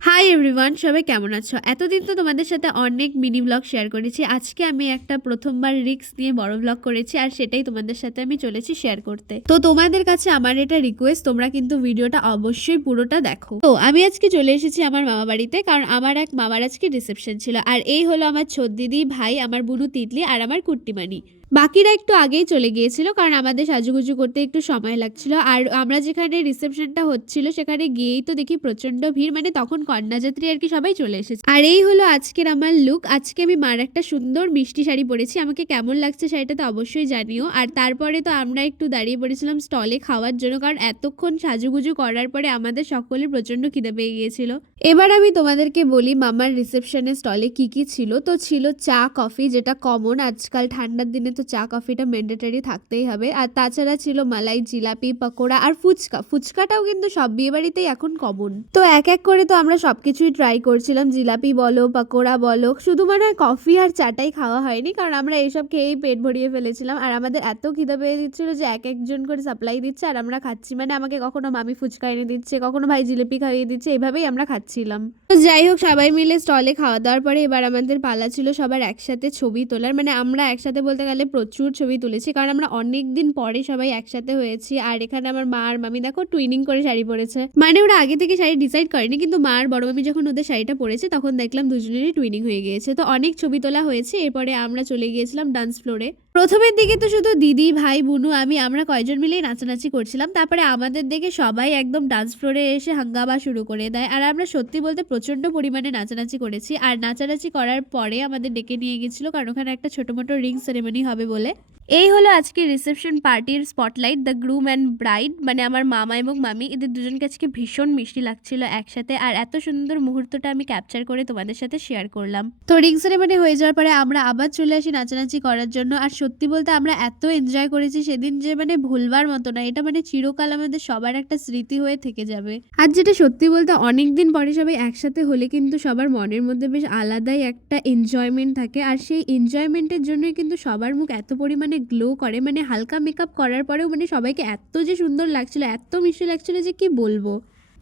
Hi everyone, সবাই কেমন আছো? এতদিন তো তোমাদের সাথে অনেক মিনি ব্লগ শেয়ার করেছি। আজকে আমি একটা প্রথমবার রিস্ক নিয়ে বড় ব্লগ করেছি, আর সেটাই তোমাদের সাথে আমি চলেছি শেয়ার করতে। তো তোমাদের কাছে আমার এটা রিকোয়েস্ট, তোমরা কিন্তু ভিডিওটা অবশ্যই পুরোটা দেখো। তো আমি আজকে চলে এসেছি আমার মামা বাড়িতে, কারণ আমার এক মামার আজকে রিসেপশন ছিল। আর এই হলো আমার ছোট দিদি, ভাই, আমার বুনু তিতলি আর আমার কুট্টিমানি। বাকিরা একটু আগেই চলে গিয়েছিল, কারণ আমাদের সাজুগুজু করতে একটু সময় লাগছিল। আর আমরা যেখানে রিসেপশনটা হচ্ছিল সেখানে গিয়েই তো দেখি প্রচন্ড ভিড়, মানে তখন কন্যাযাত্রী আর কি সবাই চলে এসেছে। আর এই হলো আজকের আমার লুক। আজকে আমি মার একটা সুন্দর মিষ্টি শাড়ি পরেছি। আমাকে কেমন লাগছে শাড়িটা তো অবশ্যই জানিও। আর তারপরে তো আমরা একটু দাঁড়িয়ে পড়েছিলাম স্টলে খাওয়ার জন্য, কারণ এতক্ষণ সাজুগুজু করার পরে আমাদের সকলের প্রচন্ড খিদে পেয়ে গিয়েছিল। এবার আমি তোমাদেরকে বলি মামার রিসেপশনের স্টলে কি কি ছিল। তো ছিল চা কফি, যেটা কমন, আজকাল ঠান্ডার দিনে তো চা কফিটা ম্যান্ডেটরি থাকতেই হবে। আর তাছাড়া ছিল মালাই, জিলাপি, পকোড়া আর ফুচকা। ফুচকাটাও কিন্তু সব বিয়ে বাড়িতেই এখন কমন। তো এক এক করে তো আমরা সবকিছুই ট্রাই করছিলাম, জিলাপি বলো, পকোড়া বলো। শুধু মানে কফি আর চাটাই খাওয়া হয়নি, কারণ আমরা এইসব খেয়েই পেট ভরিয়ে ফেলেছিলাম। আর আমাদের এত খিদে পেয়ে দিচ্ছিল যে এক একজন করে সাপ্লাই দিচ্ছে আর আমরা খাচ্ছি। মানে আমাকে কখনো মামি ফুচকা এনে দিচ্ছে, কখনো ভাই জিলিপি খাইয়ে দিচ্ছে, এইভাবেই আমরা খাচ্ছিলাম। তো যাই হোক, সবাই মিলে স্টলে খাওয়া দাওয়ার পরে এবার আমাদের পালা ছিল সবার একসাথে ছবি তোলার। মানে আমরা একসাথে বলতে গেলে প্রচুর ছবি তুলেছি, কারণ আমরা অনেক দিন পরে সবাই একসাথে হয়েছি। আর এখানে আমার মা আর মামি দেখো টুইনিং করে শাড়ি পরেছে। মানে ওরা আগে থেকে শাড়ি ডিসাইড করেনি, কিন্তু মা আর বড় মামি যখন ওদের শাড়িটা পরেছে তখন দেখলাম দুজনেরই টুইনিং হয়ে গিয়েছে। তো অনেক ছবি তোলা হয়েছে। এরপরে আমরা চলে গিয়েছিলাম ডান্স ফ্লোরে। প্রথমের দিকে তো শুধু দিদি, ভাই, বুনু, আমরা কয়েকজন মিলেই নাচানাচি করছিলাম। তারপরে আমাদের দেখে সবাই একদম ডান্স ফ্লোরে এসে হাঙ্গামা শুরু করে দেয়। আর আমরা সত্যি বলতে প্রচন্ড পরিমাণে নাচানাচি করেছি। আর নাচানাচি করার পরে আমাদের ডেকে নিয়ে গেছিল, কারণ ওখানে একটা ছোট মোটো রিং সেরেমনি হবে বলে। এই হলো আজকে রিসেপশন পার্টির spotlight, the groom and bride. মানে আমার মামা এবং মামি, এদের দুজনকে আজকে ভীষণ মিষ্টি লাগছিল একসাথে। আর এত সুন্দর মুহূর্তটা আমি ক্যাপচার করে তোমাদের সাথে শেয়ার করলাম। তো রিং সেরেমনি হয়ে যাওয়ার পরে আমরা আবার চলে আসি নাচানাচি করার জন্য। আর সত্যি বলতে আমরা এত এনজয় করেছি সেদিন যে মানে ভুলবার মতো না। এটা মানে চিরকাল আমাদের সবার একটা স্মৃতি হয়ে থেকে যাবে। আর যেটা সত্যি বলতে অনেক দিন পরে সবাই একসাথে হলে কিন্তু সবার মনের মধ্যে বেশ আলাদাই একটা এনজয়মেন্ট থাকে। আর সেই এনজয়মেন্টের জন্যই কিন্তু সবার মুখ এত পরিমাণে গ্লো করে। মানে হালকা মেকআপ করার পরেও মানে সবাইকে এত যে সুন্দর লাগছিল, এত মিষ্টি লাগছিল যে কি বলবো।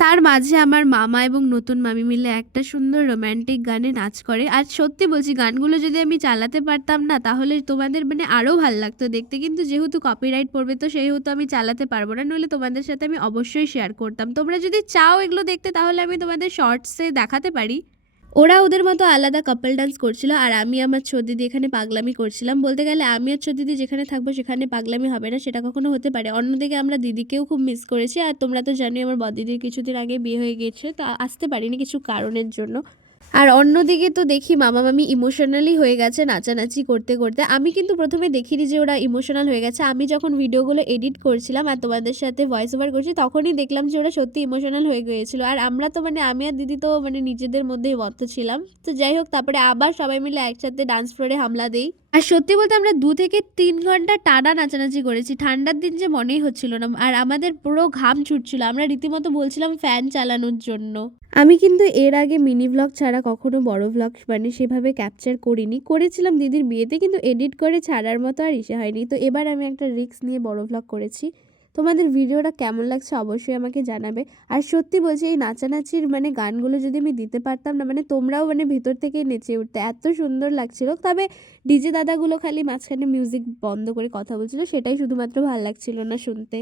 তার মাঝে আমার মামা এবং নতুন মামি মিলে একটা সুন্দর রোম্যান্টিক গানে নাচ করে। আর সত্যি বলছি, গানগুলো যদি আমি চালাতে পারতাম না তাহলে তোমাদের মানে আরও ভালো লাগতো দেখতে। কিন্তু যেহেতু কপিরাইট পড়বে তো সেহেতু আমি চালাতে পারবো না, নইলে তোমাদের সাথে আমি অবশ্যই শেয়ার করতাম। তোমরা যদি চাও এগুলো দেখতে তাহলে আমি তোমাদের শর্টসে দেখাতে পারি। ওরা ওদের মতো আলাদা কাপল ডান্স করছিল, আর আমি আমার ছোট দিদি এখানে পাগলামি করছিলাম। বলতে গেলে আমি আর ছোট দিদি যেখানে থাকবো সেখানে পাগলামি হবে না, সেটা কখনো হতে পারে। অন্যদিকে আমরা দিদিকেও খুব মিস করেছি। আর তোমরা তো জানোই আমার বড় দিদির কিছুদিন আগে বিয়ে হয়ে গিয়েছিল, তো আসতে পারিনি কিছু কারণের জন্য। আর অন্যদিকে তো দেখি মামা মামি ইমোশনালি হয়ে গেছে নাচানাচি করতে করতে। আমি কিন্তু প্রথমে দেখিনি যে ওরা ইমোশনাল হয়ে গেছে। আমি যখন ভিডিওগুলো এডিট করছিলাম আর তোমাদের সাথে ভয়েস ওভার করছি তখনই দেখলাম যে ওরা সত্যি ইমোশনাল হয়ে গিয়েছিল। আর আমরা তো মানে আমি আর দিদি তো মানে নিজেদের মধ্যেই বদ্ধ ছিলাম। তো যাই হোক, তারপরে আবার সবাই মিলে একসাথে ডান্স ফ্লোরে হামলা দেই। আর সত্যি বলতে আমরা 2 থেকে 3 ঘন্টা টানা নাচানাচি করেছি। ঠান্ডার দিন যে মনেই হচ্ছিল না, আর আমাদের পুরো ঘাম ছুটছিল। আমরা রীতিমতো বলছিলাম ফ্যান চালানোর জন্য। আমি কিন্তু এর আগে মিনি ভ্লগ ছাড়া কখনো বড় ভ্লগ মানে সেভাবে ক্যাপচার করিনি। করেছিলাম দিদির বিয়েতে, কিন্তু এডিট করে ছাড়ার মতো আর ইসে হয়নি। তো এবার আমি একটা রিস্ক নিয়ে বড় ভ্লগ করেছি। তোমাদের ভিডিওটা কেমন লাগছে অবশ্যই আমাকে জানাবে। আর সত্যি বলছি, এই নাচানাচির মানে গানগুলো যদি আমি দিতে পারতাম না, মানে তোমরাও মানে ভিতর থেকেই নেচে উঠতে, এত সুন্দর লাগছিল। তবে ডিজে দাদাগুলো খালি মাঝখানে মিউজিক বন্ধ করে কথা বলছিল, সেটাই শুধুমাত্র ভালো লাগছিল না শুনতে।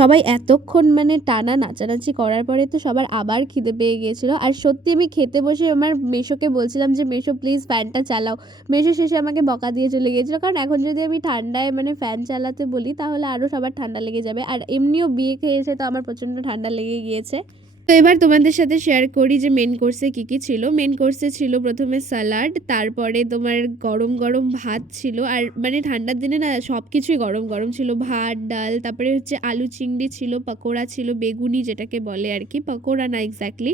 সবাই এতক্ষণ মানে টানা নাচানাচি করার পরে তো সবার আবার খিদে পেয়ে গিয়েছিল। আর সত্যি আমি খেতে বসে আমার মেসোকে বলছিলাম যে মেসো প্লিজ ফ্যানটা চালাও। মেসো শেষে আমাকে বকা দিয়ে চলে গিয়েছিল, কারণ এখন যদি আমি ঠান্ডায় মানে ফ্যান চালাতে বলি তাহলে আরও সবার ঠান্ডা লেগে যাবে। আর এমনিও বিয়ে খেয়েছে তো আমার প্রচণ্ড ঠান্ডা লেগে গিয়েছে। তো এবার তোমাদের সাথে শেয়ার করি যে মেন কোর্সে কী কী ছিল। মেন কোর্সে ছিল প্রথমে স্যালাড, তারপরে তোমার গরম গরম ভাত ছিল। আর মানে ঠান্ডার দিনে না সব কিছুই গরম গরম ছিল, ভাত ডাল, তারপরে হচ্ছে আলু চিংড়ি ছিল, পকোড়া ছিল, বেগুনি যেটাকে বলে আর কি, পকোড়া না এক্স্যাক্টলি।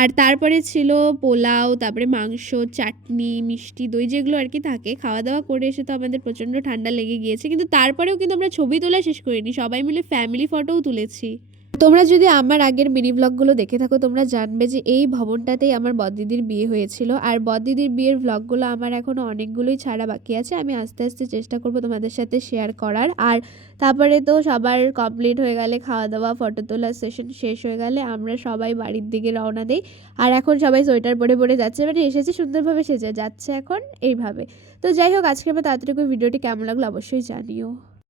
আর তারপরে ছিল পোলাও, তারপরে মাংস, চাটনি, মিষ্টি দই, যেগুলো আর কি থাকে। খাওয়া দাওয়া করে এসে তো আমাদের প্রচণ্ড ঠান্ডা লেগে গিয়েছে, কিন্তু তারপরেও কিন্তু আমরা ছবি তোলা শেষ করিনি, সবাই মিলে ফ্যামিলি ফটোও তুলেছি। তোমরা যদি আমার আগের মিনি ব্লগগুলো দেখে থাকো তোমরা জানবে যে এই ভবনটাতেই আমার বড়দিদির বিয়ে হয়েছিল। আর বড়দিদির বিয়ের ব্লগগুলো আমার এখনও অনেকগুলোই ছাড়া বাকি আছে, আমি আস্তে আস্তে চেষ্টা করব তোমাদের সাথে শেয়ার করার। আর তারপরে তো সবার কমপ্লিট হয়ে গেলে, খাওয়া দাওয়া ফটো তোলার সেশন শেষ হয়ে গেলে আমরা সবাই বাড়ির দিকে রওনা দিই। আর এখন সবাই সোয়েটার পরে পরে যাচ্ছে, মানে এসেছে সুন্দরভাবে সেজে যাচ্ছে এখন এইভাবে। তো যাই হোক, আজকে আমার তাড়াতাড়ি করে ভিডিওটি কেমন লাগলো অবশ্যই জানিও।